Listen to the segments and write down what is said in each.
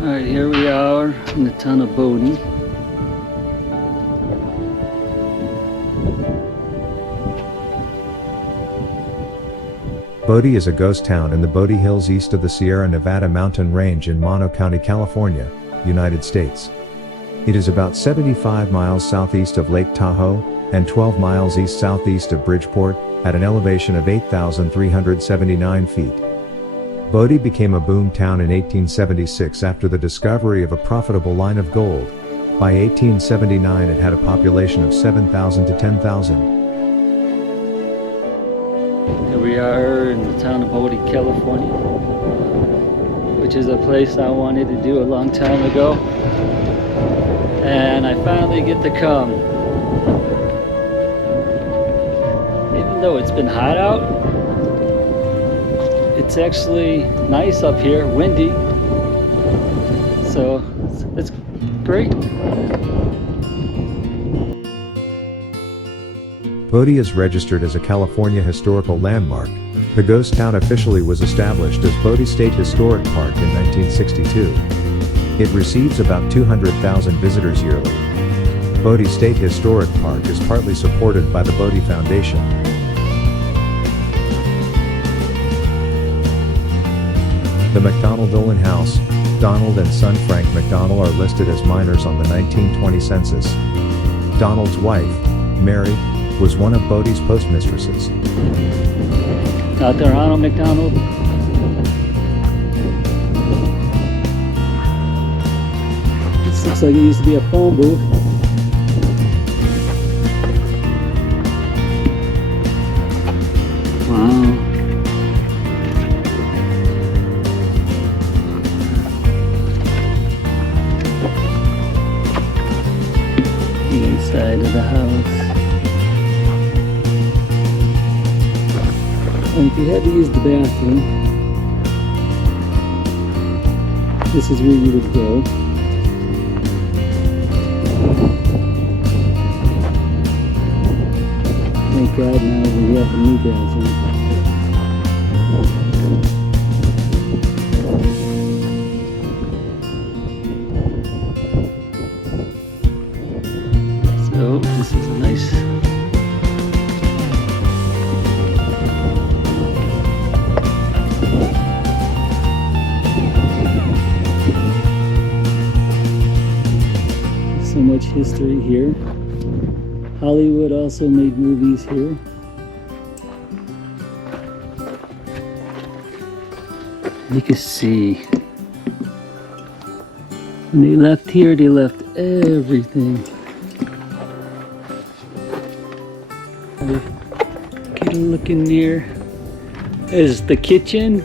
Alright, here we are in the town of Bodie. Bodie is a ghost town in the Bodie Hills east of the Sierra Nevada mountain range in Mono County, California, United States. It is about 75 miles southeast of Lake Tahoe, and 12 miles east-southeast of Bridgeport, at an elevation of 8,379 feet. Bodie became a boom town in 1876 after the discovery of a profitable line of gold. By 1879 it had a population of 7,000 to 10,000. Here we are in the town of Bodie, California, which is a place I wanted to do a long time ago. And I finally get to come. Even though it's been hot out, it's actually nice up here, windy. So it's great. Bodie is registered as a California Historical Landmark. The ghost town officially was established as Bodie State Historic Park in 1962. It receives about 200,000 visitors yearly. Bodie State Historic Park is partly supported by the Bodie Foundation. The McDonald-Dolan House, Donald and son Frank McDonald are listed as minors on the 1920 census. Donald's wife, Mary, was one of Bodie's postmistresses. Out there, Ronald McDonald. This looks like it used to be a phone booth. Wow. The inside of the house. And if you had to use the bathroom, this is where you would go. Thank God now we have a new bathroom. So this is a nice so much history here. Hollywood also made movies here. You can see when they left here, they left everything. Get a look in there. There's the kitchen.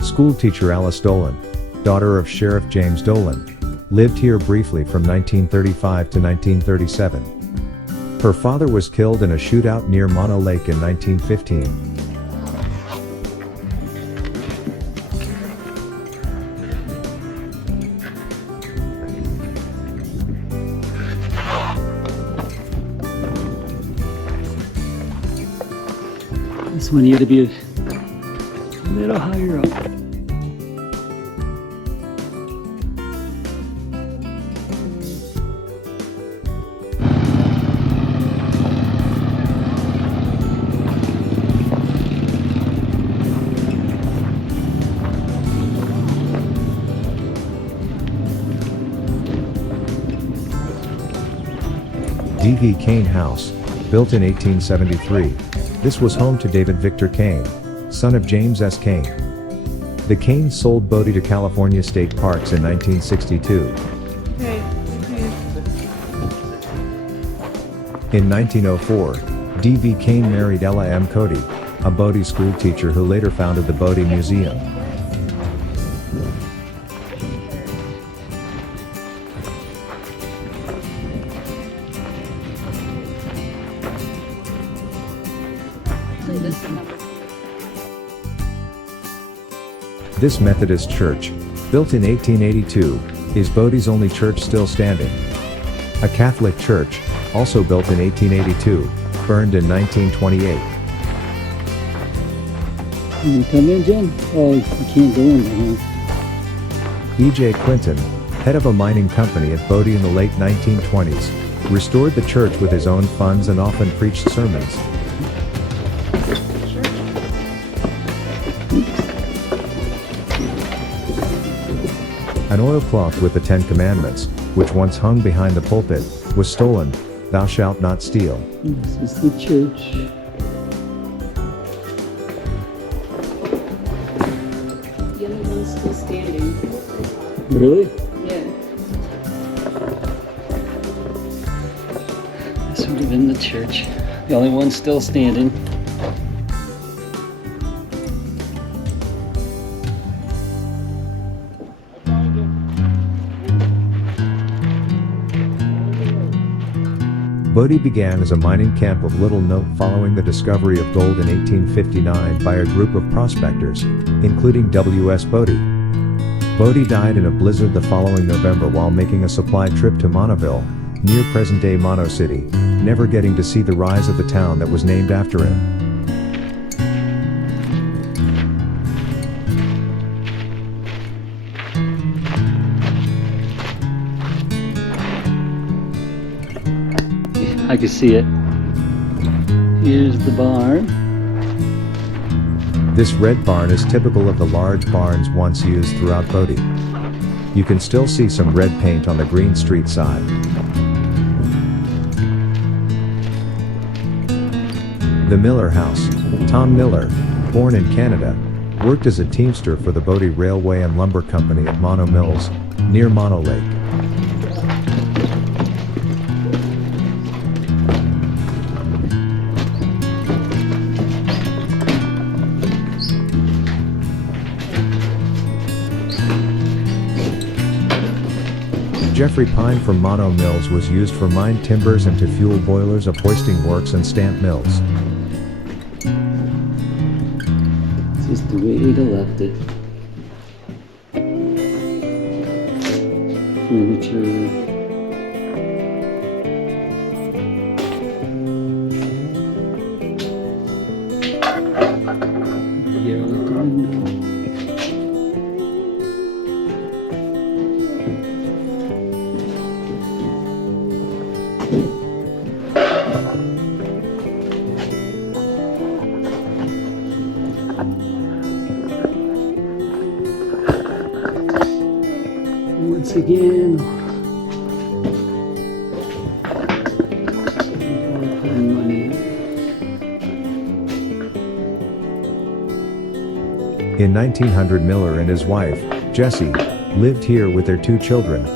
School teacher Alice Dolan, daughter of Sheriff James Dolan, lived here briefly from 1935 to 1937. Her father was killed in a shootout near Mono Lake in 1915. This one had to be a little higher up. D.V. Kane House, built in 1873. This was home to David Victor Kane, son of James S. Kane. The Kanes sold Bodie to California State Parks in 1962. In 1904, D.V. Kane married Ella M. Cody, a Bodie school teacher who later founded the Bodie Museum. This Methodist church, built in 1882, is Bodie's only church still standing. A Catholic church, also built in 1882, burned in 1928. Can you come in, Jen? Oh, you can't go in there, huh? E.J. Clinton, head of a mining company at Bodie in the late 1920s, restored the church with his own funds and often preached sermons. An oilcloth with the Ten Commandments, which once hung behind the pulpit, was stolen. Thou shalt not steal. This is the church. The other one's still standing. Really? Yeah. This would have been the church. The only one still standing. Bodie began as a mining camp of little note following the discovery of gold in 1859 by a group of prospectors, including W.S. Bodie. Bodie died in a blizzard the following November while making a supply trip to Monoville, near present-day Mono City, never getting to see the rise of the town that was named after him. I can see it. Here's the barn. This red barn is typical of the large barns once used throughout Bodie. You can still see some red paint on the Green Street side. The Miller House. Tom Miller, born in Canada, worked as a teamster for the Bodie Railway and Lumber Company at Mono Mills, near Mono Lake. Jeffrey Pine from Mono Mills was used for mined timbers and to fuel boilers of hoisting works and stamp mills. This is the way they left it. Furniture. Once again, in 1900, Miller and his wife, Jessie, lived here with their 2 children.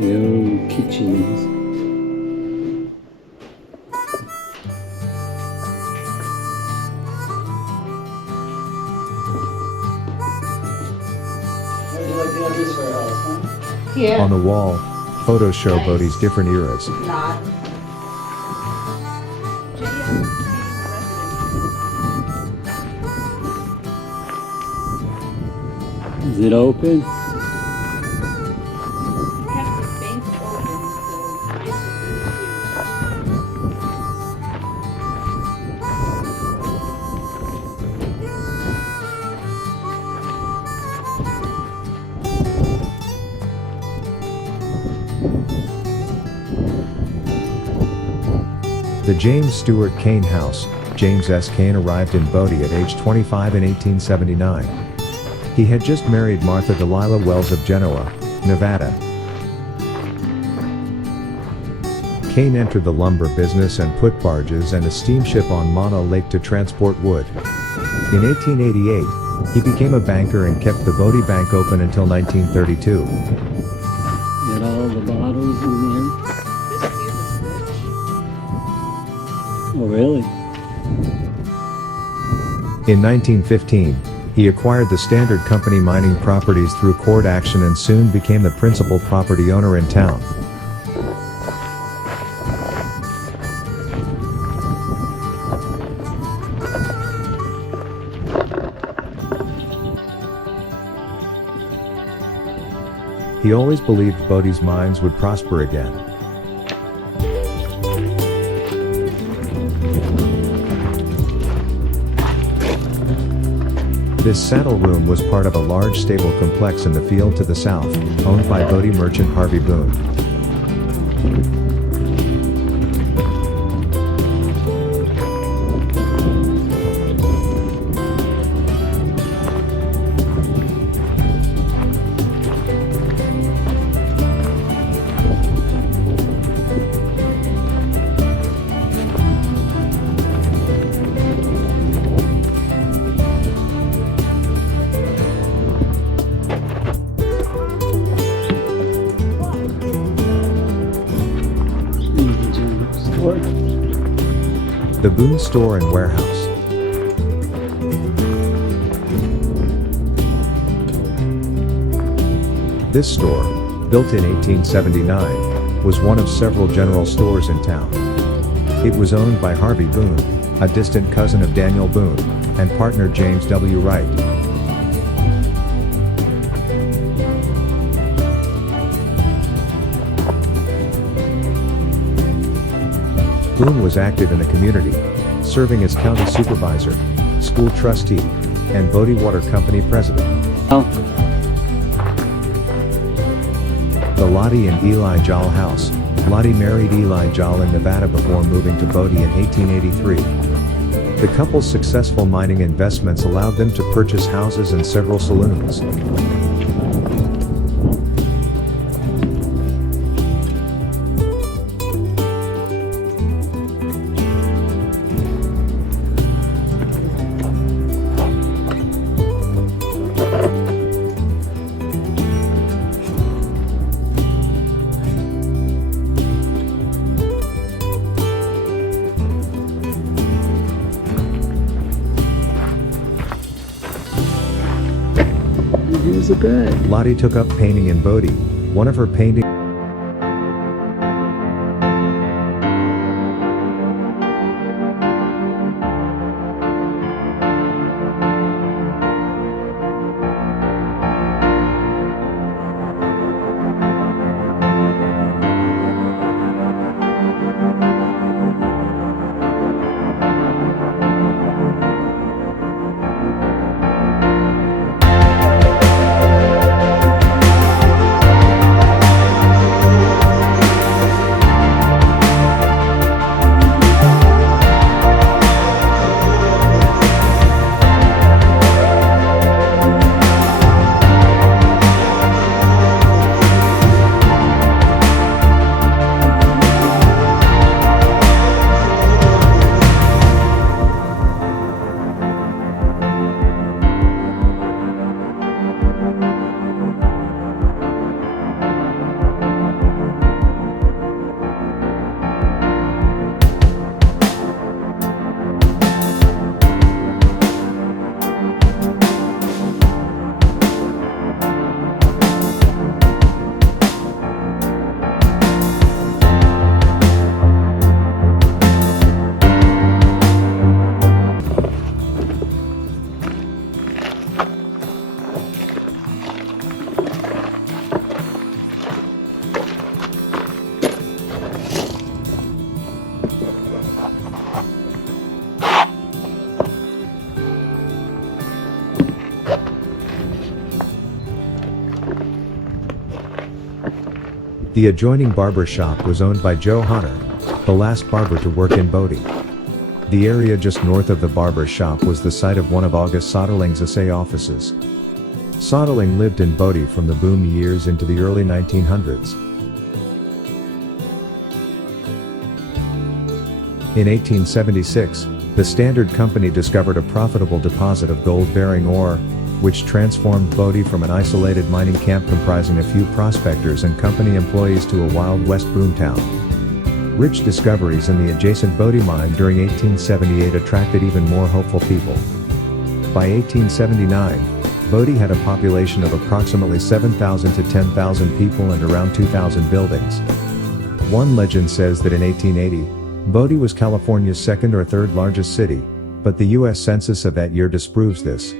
No kitchens. Would you like to have this for a house, huh? Yeah. On the wall, photos show Bodie's different eras. Not. Is it open? The James Stewart Kane House. James S. Kane arrived in Bodie at age 25 in 1879. He had just married Martha Delilah Wells of Genoa, Nevada. Kane entered the lumber business and put barges and a steamship on Mono Lake to transport wood. In 1888, he became a banker and kept the Bodie Bank open until 1932. Got all the bottles in there. This is the fridge. Oh, really? In 1915, he acquired the Standard Company mining properties through court action and soon became the principal property owner in town. He always believed Bodie's mines would prosper again. This saddle room was part of a large stable complex in the field to the south, owned by Bodie merchant Harvey Boone. The Boone Store and Warehouse. This store, built in 1879, was one of several general stores in town. It was owned by Harvey Boone, a distant cousin of Daniel Boone, and partner James W. Wright. Boone was active in the community, serving as county supervisor, school trustee, and Bodie Water Company president. Oh. The Lottie and Eli Jall House. Lottie married Eli Jall in Nevada before moving to Bodie in 1883. The couple's successful mining investments allowed them to purchase houses and several saloons. Here's a bed. Lottie took up painting in Bodie. One of her paintings The adjoining barber shop was owned by Joe Honor, the last barber to work in Bodie. The area just north of the barber shop was the site of one of August Soderling's assay offices. Soderling lived in Bodie from the boom years into the early 1900s. In 1876, the Standard Company discovered a profitable deposit of gold-bearing ore, which transformed Bodie from an isolated mining camp comprising a few prospectors and company employees to a Wild West boomtown. Rich discoveries in the adjacent Bodie mine during 1878 attracted even more hopeful people. By 1879, Bodie had a population of approximately 7,000 to 10,000 people and around 2,000 buildings. One legend says that in 1880, Bodie was California's second or third largest city, but the U.S. Census of that year disproves this.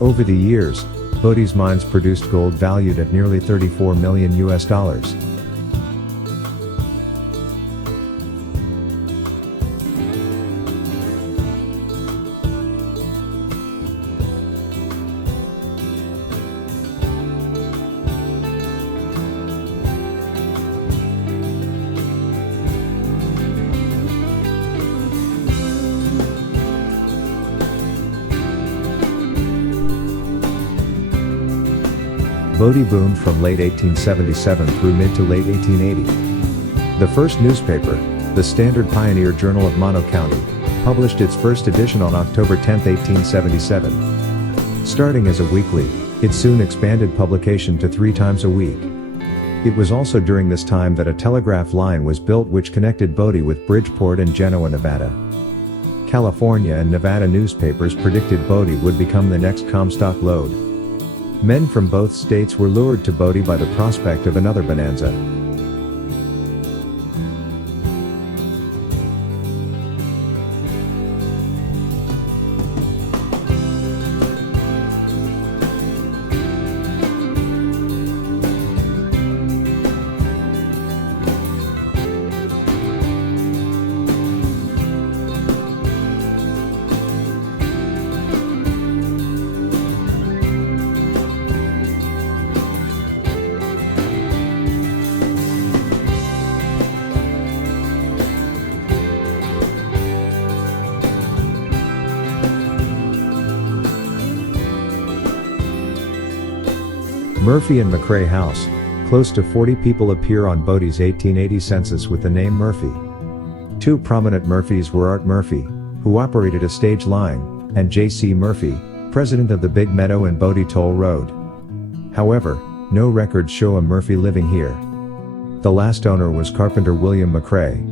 Over the years, Bodie's mines produced gold valued at nearly $34 million US. Bodie boomed from late 1877 through mid to late 1880. The first newspaper, the Standard Pioneer Journal of Mono County, published its first edition on October 10, 1877. Starting as a weekly, it soon expanded publication to 3 times a week. It was also during this time that a telegraph line was built which connected Bodie with Bridgeport and Genoa, Nevada. California and Nevada newspapers predicted Bodie would become the next Comstock lode. Men from both states were lured to Bodie by the prospect of another bonanza. Murphy and McCrae House, close to 40 people appear on Bodie's 1880 census with the name Murphy. 2 prominent Murphys were Art Murphy, who operated a stage line, and J.C. Murphy, president of the Big Meadow and Bodie Toll Road. However, no records show a Murphy living here. The last owner was carpenter William McCrae.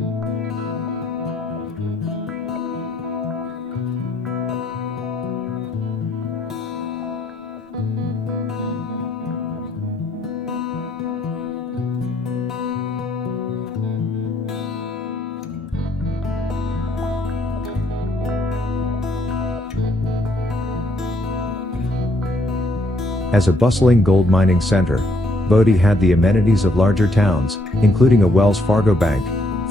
As a bustling gold mining center, Bodie had the amenities of larger towns, including a Wells Fargo bank,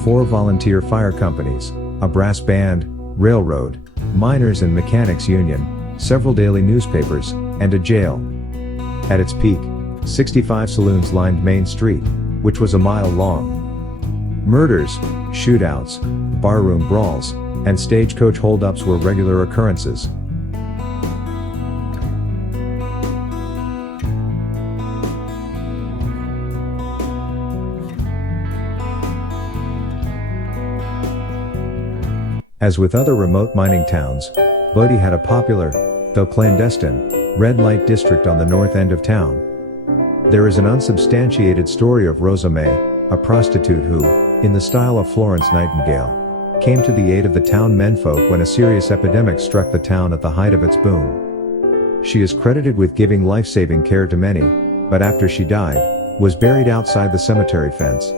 4 volunteer fire companies, a brass band, railroad, miners and mechanics union, several daily newspapers, and a jail. At its peak, 65 saloons lined Main Street, which was a mile long. Murders, shootouts, barroom brawls, and stagecoach holdups were regular occurrences. As with other remote mining towns, Bodie had a popular, though clandestine, red light district on the north end of town. There is an unsubstantiated story of Rosa May, a prostitute who, in the style of Florence Nightingale, came to the aid of the town menfolk when a serious epidemic struck the town at the height of its boom. She is credited with giving life-saving care to many, but after she died, was buried outside the cemetery fence.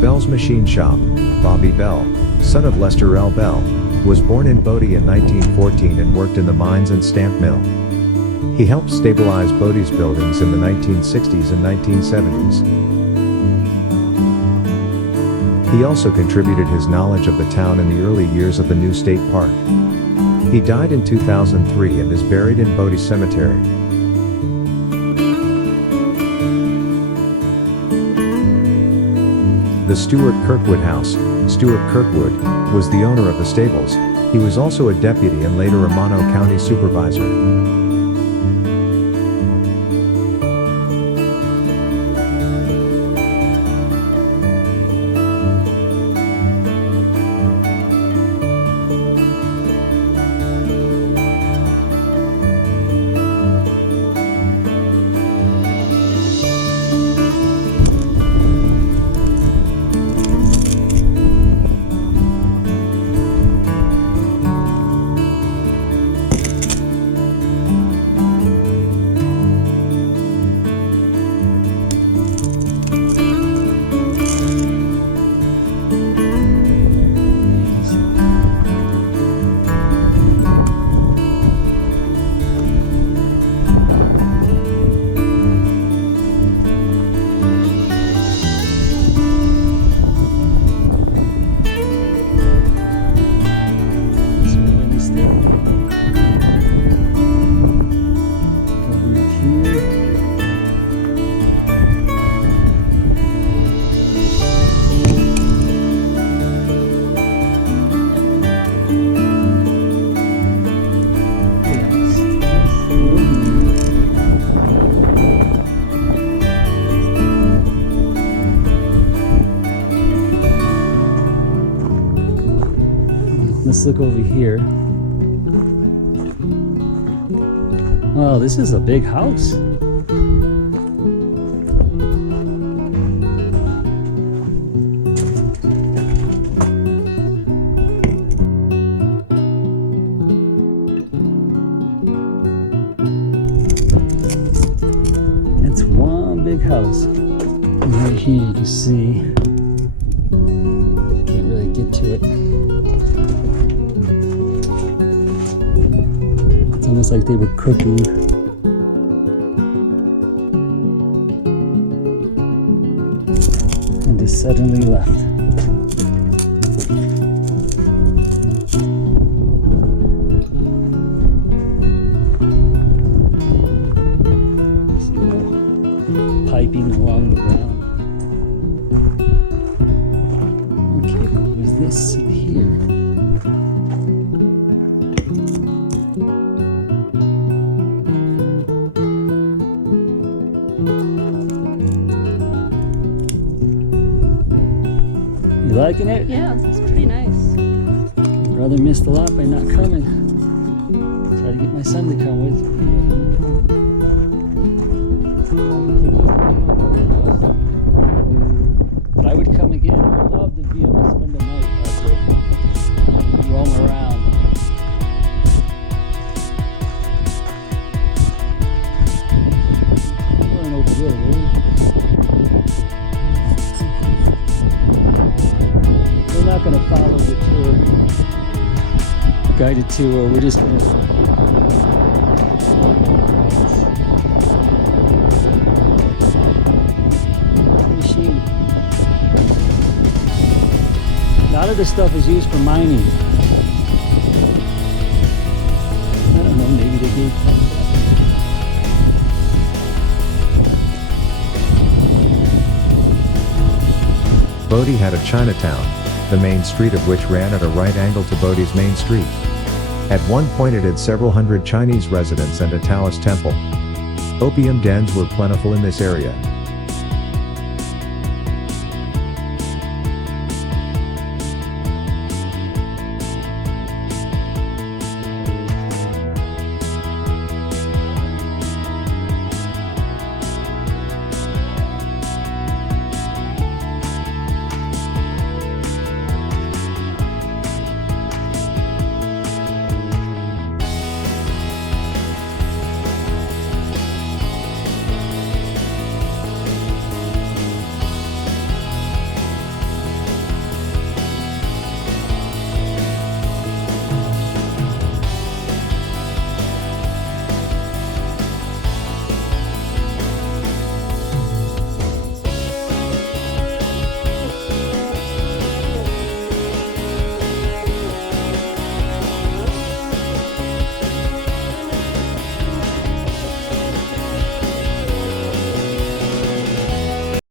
Bell's Machine Shop, Bobby Bell, son of Lester L. Bell, was born in Bodie in 1914 and worked in the mines and stamp mill. He helped stabilize Bodie's buildings in the 1960s and 1970s. He also contributed his knowledge of the town in the early years of the new state park. He died in 2003 and is buried in Bodie Cemetery. The Stuart Kirkwood House, Stuart Kirkwood, was the owner of the stables. He was also a deputy and later a Mono County supervisor. Let's look over here. Wow, this is a big house. It's one big house. And right here you can see, can't really get to it. It's almost like they were cooking. And just suddenly left. Piping along the ground. Okay, what was this here? You liking it? Yeah, it's pretty nice. Brother missed a lot by not coming. Tried to get my son to come with me. But I would come again. I would love to be able to spend the night out there, roam around. We weren't over there, were we? We're not going to follow the tour, guided tour. We're just going to. A lot of this stuff is used for mining. I don't know, maybe they gave Bodie had a Chinatown, the main street of which ran at a right angle to Bodie's main street. At one point it had several hundred Chinese residents and a Taoist temple. Opium dens were plentiful in this area.